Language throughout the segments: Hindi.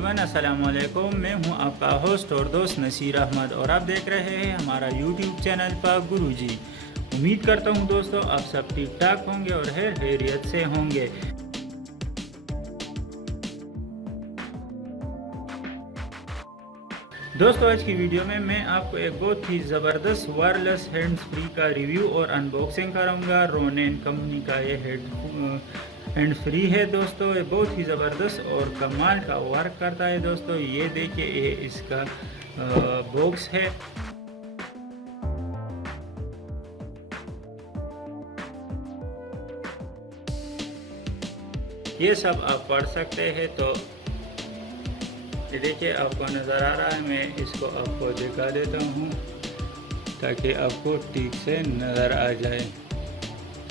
एवरीवन, अस्सलाम वालेकुम। मैं हूं आपका होस्ट और दोस्त नसीर अहमद और आप देख रहे हैं हमारा यूट्यूब चैनल पाक गुरुजी। उम्मीद करता हूं दोस्तों आप सब ठीक ठाक होंगे और खैरियत से होंगे। दोस्तों आज की वीडियो में मैं आपको एक बहुत ही ज़बरदस्त वायरलेस हैंड्स फ्री का रिव्यू और अनबॉक्सिंग कराऊंगा। रोनेन कंपनी का ये हैंड फ्री है दोस्तों। ये बहुत ही ज़बरदस्त और कमाल का वर्क करता है दोस्तों। ये देखिए ये इसका बॉक्स है। ये सब आप पढ़ सकते हैं। तो ये देखिए आपको नज़र आ रहा है, मैं इसको आपको दिखा देता हूँ ताकि आपको ठीक से नज़र आ जाए।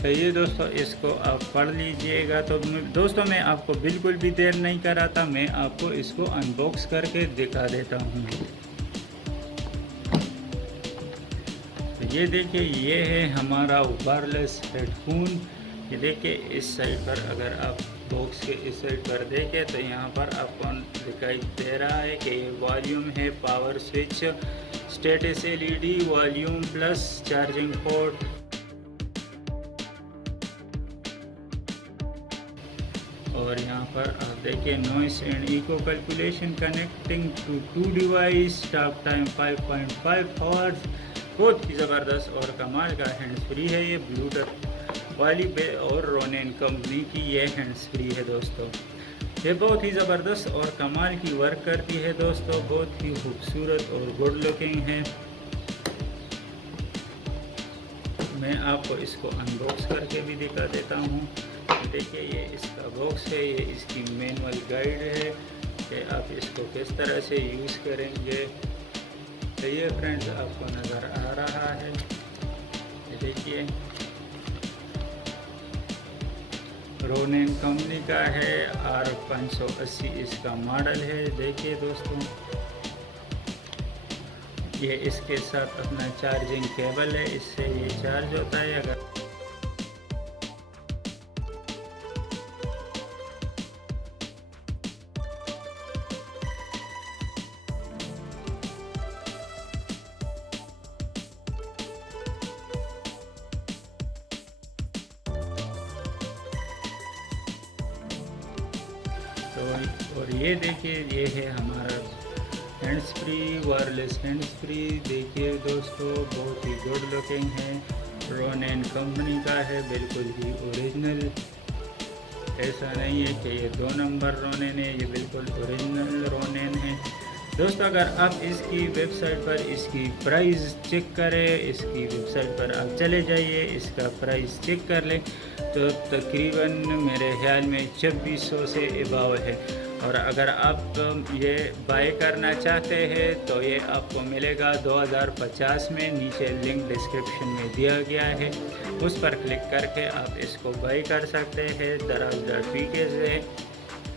तो ये दोस्तों इसको आप पढ़ लीजिएगा। तो दोस्तों मैं आपको बिल्कुल भी देर नहीं कराता, मैं आपको इसको अनबॉक्स करके दिखा देता हूँ। तो ये देखिए ये है हमारा वायरलेस हेडफोन। ये देखिए इस साइड पर अगर आप बॉक्स के इस साइड पर देखें तो यहाँ पर आपको दिखाई दे रहा है कि ये वॉल्यूम है, power switch, status LED, volume plus, charging port. और यहाँ पर आप देखिए noise and echo calculation, connecting to 2 device, talk time 5.5 hours. बहुत ही ज़बरदस्त और कमाल का हैंड्स फ्री है। ये ब्लूटूथ वाली और रोनेन कंपनी की ये हैंड्स फ्री है दोस्तों। ये बहुत ही ज़बरदस्त और कमाल की वर्क करती है दोस्तों। बहुत ही खूबसूरत और गुड लुकिंग है। मैं आपको इसको अनबॉक्स करके भी दिखा देता हूँ। देखिए ये इसका बॉक्स है, ये इसकी मैनुअल गाइड है कि आप इसको किस तरह से यूज़ करेंगे। तो ये फ्रेंड्स आपको नज़र आ रहा है, ये देखिए रोनेन कंपनी का है, R580 इसका मॉडल है। देखिए दोस्तों ये इसके साथ अपना चार्जिंग केबल है, इससे ये चार्ज होता है। अगर और ये देखिए ये है हमारा hands free wireless hands free. देखिए दोस्तों बहुत ही गुड लुकिंग है, रोनेन कंपनी का है, बिल्कुल ही ओरिजिनल। ऐसा नहीं है कि ये 2 नंबर रोनेन है, ये बिल्कुल ओरिजिनल रोनेन है दोस्तों। अगर आप इसकी वेबसाइट पर इसकी प्राइस चेक करें, इसकी वेबसाइट पर आप चले जाइए, इसका प्राइस चेक कर लें तो तकरीबन मेरे ख्याल में 2600 से अबाव है। और अगर आप ये बाय करना चाहते हैं तो ये आपको मिलेगा 2050 में। नीचे लिंक डिस्क्रिप्शन में दिया गया है, उस पर क्लिक करके आप इसको बाय कर सकते हैं दराज.pk से।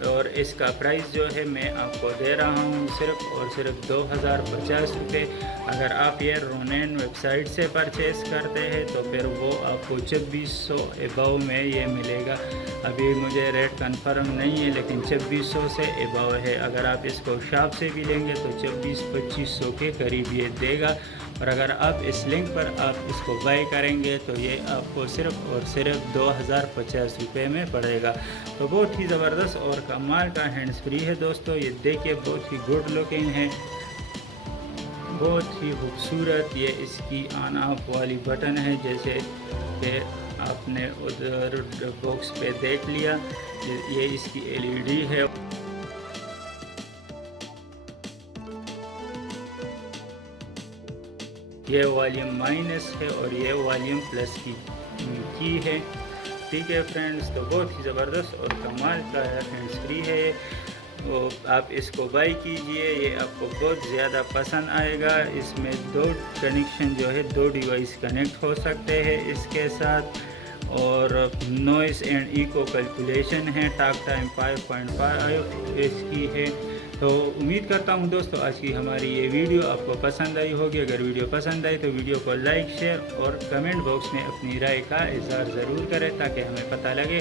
और इसका प्राइस जो है मैं आपको दे रहा हूँ सिर्फ़ और सिर्फ 2050 रुपये। अगर आप ये रोनेन वेबसाइट से परचेज़ करते हैं तो फिर वो आपको 2600 अबाव में ये मिलेगा। अभी मुझे रेट कंफर्म नहीं है लेकिन 2600 से अबाव है। अगर आप इसको शॉप से भी लेंगे तो 2400-2500 के करीब ये देगा। और अगर आप इस लिंक पर आप इसको बाय करेंगे तो ये आपको सिर्फ़ और सिर्फ 2050 रुपये में पड़ेगा। तो बहुत ही ज़बरदस्त और कमाल का हैंड्स फ्री है दोस्तों। ये देखिए बहुत ही गुड लुकिंग है, बहुत ही खूबसूरत। ये इसकी ऑन ऑफ वाली बटन है, जैसे कि आपने उधर बॉक्स पे देख लिया। ये इसकी एलईडी है। ये वॉल्यूम माइनस है और ये वॉल्यूम प्लस की है। ठीक है फ्रेंड्स, तो बहुत ही ज़बरदस्त और कमाल का हैंड्स फ्री है। तो आप इसको बाय कीजिए, ये आपको बहुत ज़्यादा पसंद आएगा। इसमें 2 कनेक्शन जो है 2 डिवाइस कनेक्ट हो सकते हैं इसके साथ। और नॉइस एंड इको कैलकुलेशन है, टॉक टाइम 5.5 इसकी है। तो उम्मीद करता हूं दोस्तों आज की हमारी ये वीडियो आपको पसंद आई होगी। अगर वीडियो पसंद आई तो वीडियो को लाइक, शेयर और कमेंट बॉक्स में अपनी राय का इज़हार ज़रूर करें ताकि हमें पता लगे